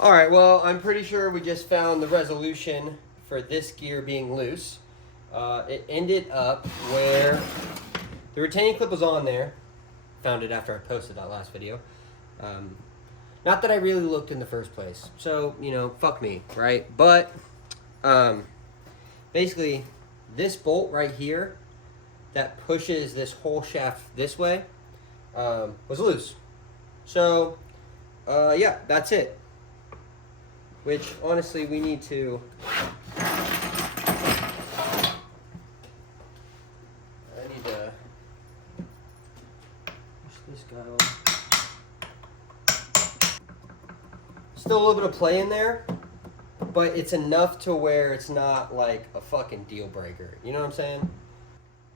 All right, well, I'm pretty sure we just found the resolution for this gear being loose. It ended up where the retaining clip was on there. Found it after I posted that last video. Not that I really looked in the first place. So, you know, fuck me, right? But basically, this bolt right here that pushes this whole shaft this way was loose. So, yeah, that's it. Which, honestly, we need to... I need to push this guy off. Still a little bit of play in there, but it's enough to where it's not like a fucking deal breaker. You know what I'm saying?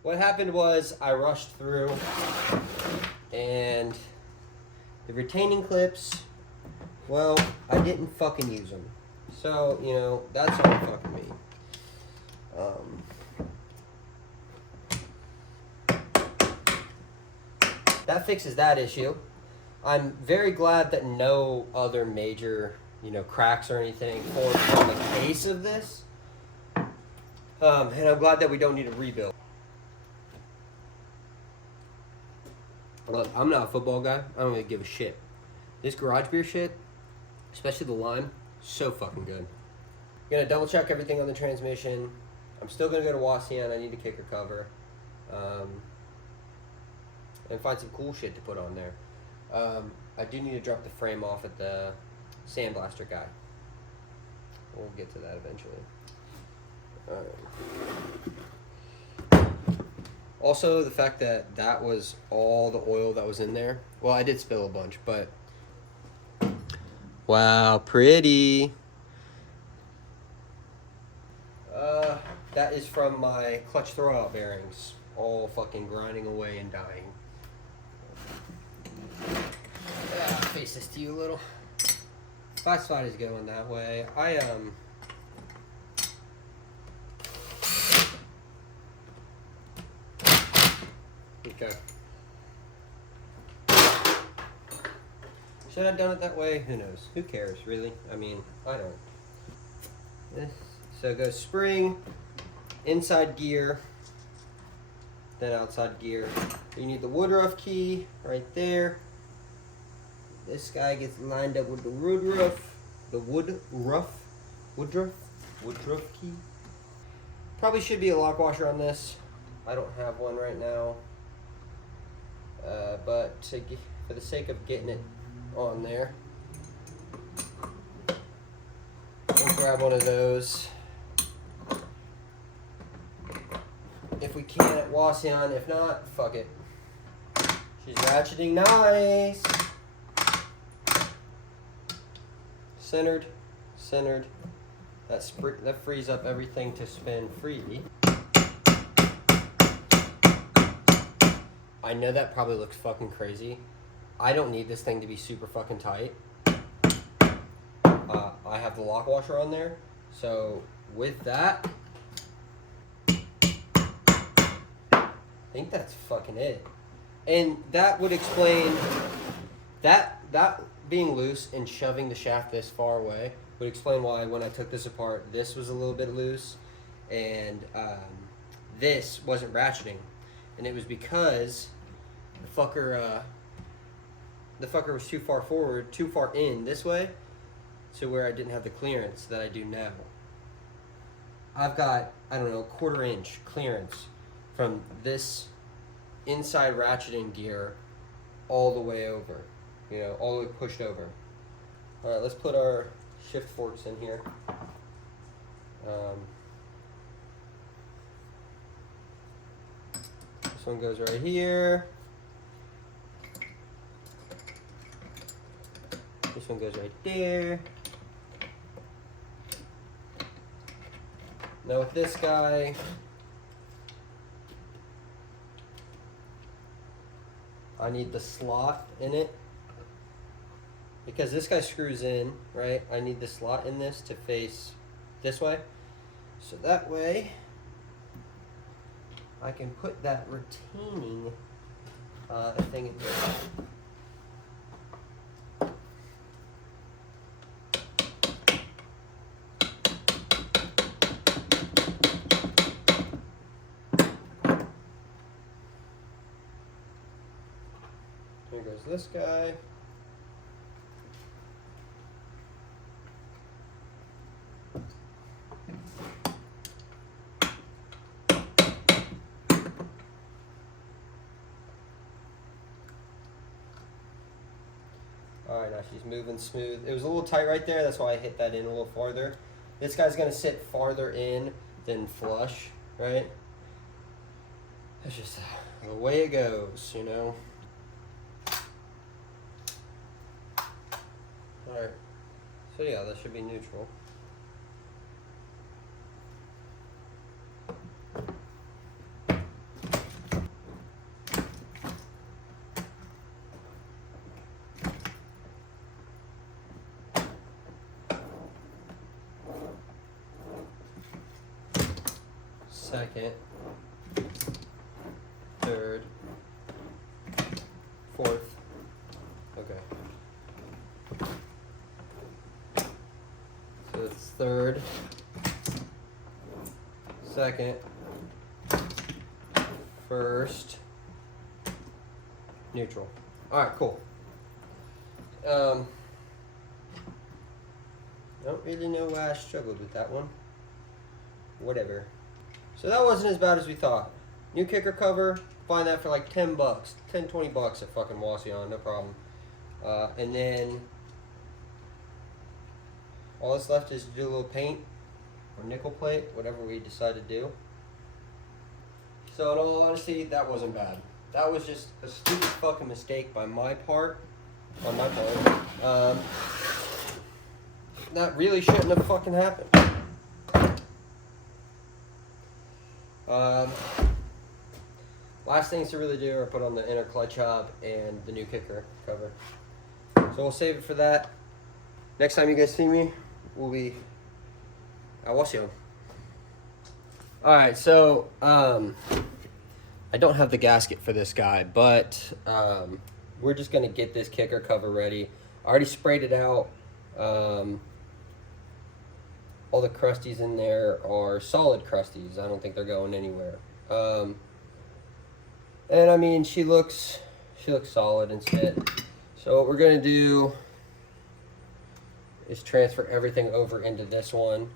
What happened was I rushed through and the retaining clips, well, I didn't fucking use them. So, you know, that's on fucking me. That fixes that issue. I'm very glad that no other major, you know, cracks or anything formed on the case of this. And I'm glad that we don't need a rebuild. Look, I'm not a football guy. I don't really give a shit. This garage beer shit, especially the lime, so fucking good. I'm gonna double check everything on the transmission. I'm still gonna go to Wassian. I need a kicker cover. And find some cool shit to put on there. I do need to drop the frame off at the sandblaster guy. We'll get to that eventually. Also, the fact that that was all the oil that was in there. Well, I did spill a bunch, but... Wow, pretty. That is from my clutch throwout bearings. All fucking grinding away and dying. Yeah, I'll face this to you a little. Fast slide is going that way. Okay. Should I have done it that way? Who knows? Who cares, really? I mean, I don't. So it goes spring, inside gear, then outside gear. You need the Woodruff key right there. This guy gets lined up with the Woodruff key. Probably should be a lock washer on this. I don't have one right now. But for the sake of getting it on there, we'll grab one of those. If we can at Wassian, if not, fuck it. She's ratcheting nice. Centered. That frees up everything to spin freely. I know that probably looks fucking crazy. I don't need this thing to be super fucking tight. I have the lock washer on there. So with that, I think that's fucking it. And that would explain that being loose and shoving the shaft this far away would explain why when I took this apart, this was a little bit loose and this wasn't ratcheting. And it was because the fucker was too far forward, too far in this way, to where I didn't have the clearance that I do now. I've got, I don't know, 1/4 inch clearance from this inside ratcheting gear all the way over, you know, all the way pushed over. All right, let's put our shift forks in here. This one goes right here. This one goes right there. Now with this guy, I need the slot in it because this guy screws in, right? I need the slot in this to face this way. So that way I can put that retaining thing in here. this guy. Alright, now she's moving smooth. It was a little tight right there, that's why I hit that in a little farther. This guy's gonna sit farther in than flush, right? That's just the way it goes, you know? Alright, so yeah, that should be neutral. Second, third, fourth. Okay. So it's third, second, first, neutral. All right, cool. I don't really know why I struggled with that one. Whatever. So that wasn't as bad as we thought. New kicker cover, find that for like 10 bucks, 10, 20 bucks at fucking Wasion, no problem. And then all that's left is to do a little paint or nickel plate, whatever we decide to do. So in all honesty, that wasn't bad. That was just a stupid fucking mistake by my part, on my part. That really shouldn't have fucking happened. Last things to really do are put on the inner clutch hub and the new kicker cover. So we'll save it for that. Next time you guys see me, we'll be at Wasion. Alright, so I don't have the gasket for this guy, but we're just gonna get this kicker cover ready. I already sprayed it out. All the crusties in there are solid crusties. I don't think they're going anywhere. And I mean, she looks solid and set. So what we're gonna do is transfer everything over into this one.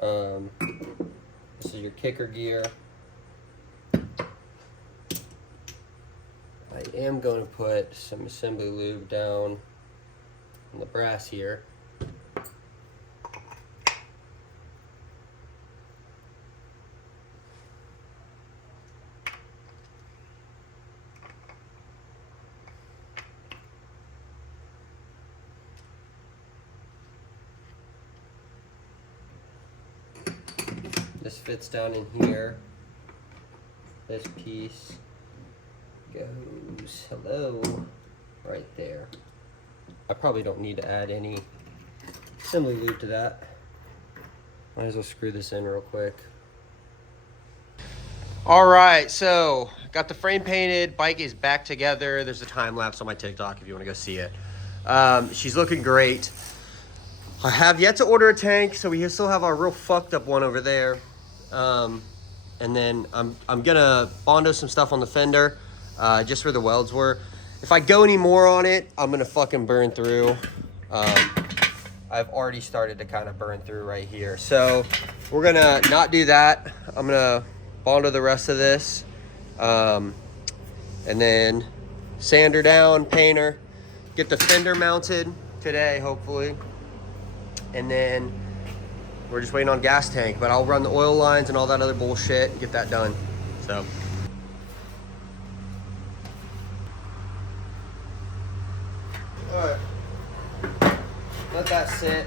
This is your kicker gear. I am going to put some assembly lube down on the brass here. This fits down in here. This piece goes, hello, right there. I probably don't need to add any assembly lube to that. Might as well screw this in real quick. All right, so got the frame painted, bike is back together. There's a time lapse on my TikTok if you want to go see it. She's looking great. I have yet to order a tank, so we still have our real fucked up one over there. And then I'm gonna Bondo some stuff on the fender, just where the welds were. If I go any more on it, I'm gonna fucking burn through. I've already started to kind of burn through right here. So we're gonna not do that. I'm gonna Bondo the rest of this. And then sand her down, paint her, get the fender mounted today, hopefully. And then we're just waiting on gas tank, but I'll run the oil lines and all that other bullshit and get that done. So. All right, let that sit.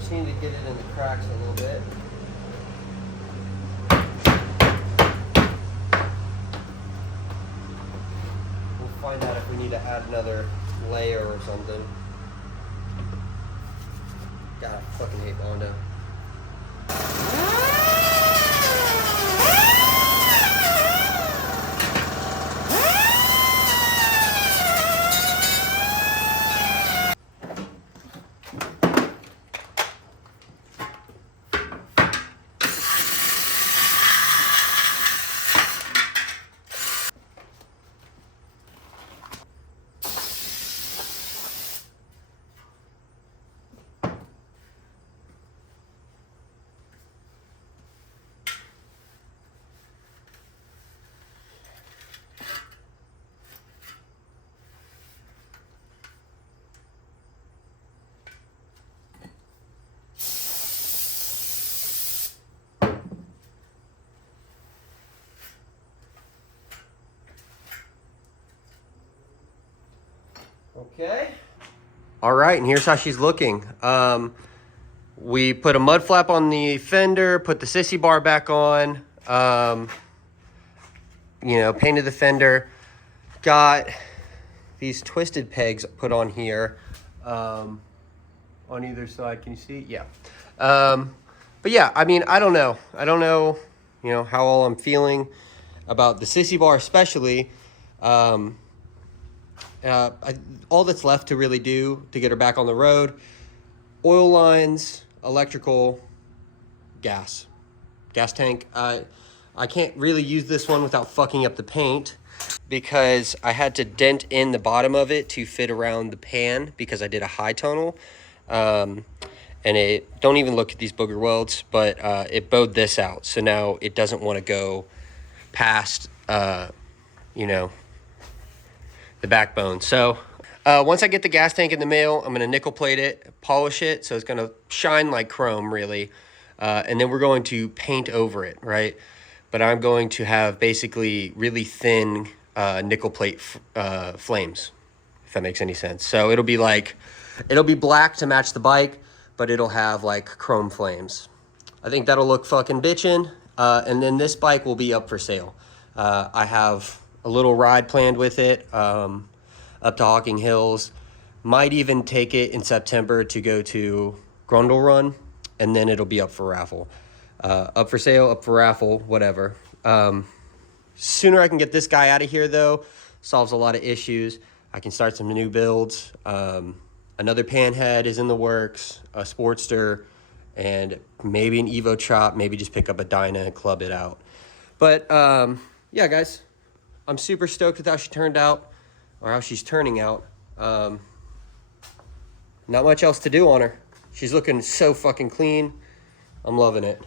Just need to get it in the cracks a little bit. We'll find out if we need to add another layer or something. God, I fucking hate Bondo. Okay. All right, and here's how she's looking. We put a mud flap on the fender, put the sissy bar back on, you know, painted the fender, got these twisted pegs put on here on either side. Can you see? Yeah. But yeah, I mean, I don't know, you know, how all I'm feeling about the sissy bar especially. All that's left to really do to get her back on the road: oil lines, electrical, gas tank. I can't really use this one without fucking up the paint, because I had to dent in the bottom of it to fit around the pan because I did a high tonal. And it, don't even look at these booger welds, but it bowed this out. So now it doesn't want to go past, you know, the backbone. So once I get the gas tank in the mail, I'm going to nickel plate it, polish it, so it's going to shine like chrome, really. And then we're going to paint over it, right? But I'm going to have basically really thin nickel plate flames, if that makes any sense. So it'll be like, it'll be black to match the bike, but it'll have like chrome flames. I think that'll look fucking bitchin'. And then this bike will be up for sale. I have a little ride planned with it, up to Hocking Hills. Might even take it in September to go to Grundle Run, and then it'll be up for raffle. Up for sale, up for raffle, whatever. Sooner I can get this guy out of here, though, solves a lot of issues. I can start some new builds. Another Panhead is in the works, a Sportster, and maybe an Evo chop, maybe just pick up a Dyna and club it out. But, yeah, guys, I'm super stoked with how she turned out, or how she's turning out. Not much else to do on her. She's looking so fucking clean. I'm loving it.